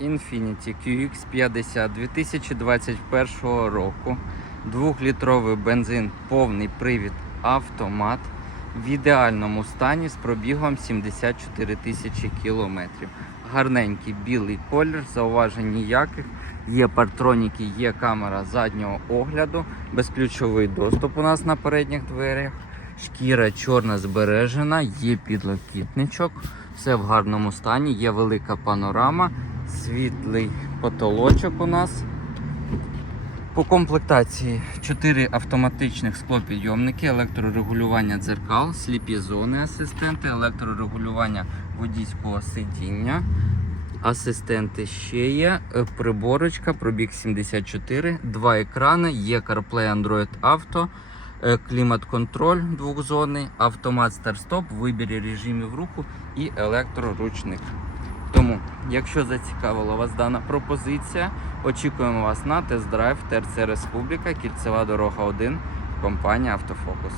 Infiniti QX50 2021 року. Двохлітровий бензин, повний привід автомат в ідеальному стані з пробігом 74 тисячі кілометрів. Гарненький білий колір, зауважень ніяких. Є партроніки, є камера заднього огляду, безключовий доступ у нас на передніх дверях. Шкіра чорна збережена, є підлокітничок, все в гарному стані, є велика панорама, світлий потолочок у нас. По комплектації 4 автоматичних склопідйомники, електрорегулювання дзеркал, сліпі зони асистенти, електрорегулювання водійського сидіння. Асистенти ще є, е, приборочка, пробіг 74, два екрани, є CarPlay Android Auto, е, клімат-контроль двохзонний, автомат старт-стоп, вибір режимів руху і електроручник. Тому, якщо зацікавила вас дана пропозиція, очікуємо вас на тест-драйв ТРЦ Республіка, кільцева дорога 1, компанія Автофокус.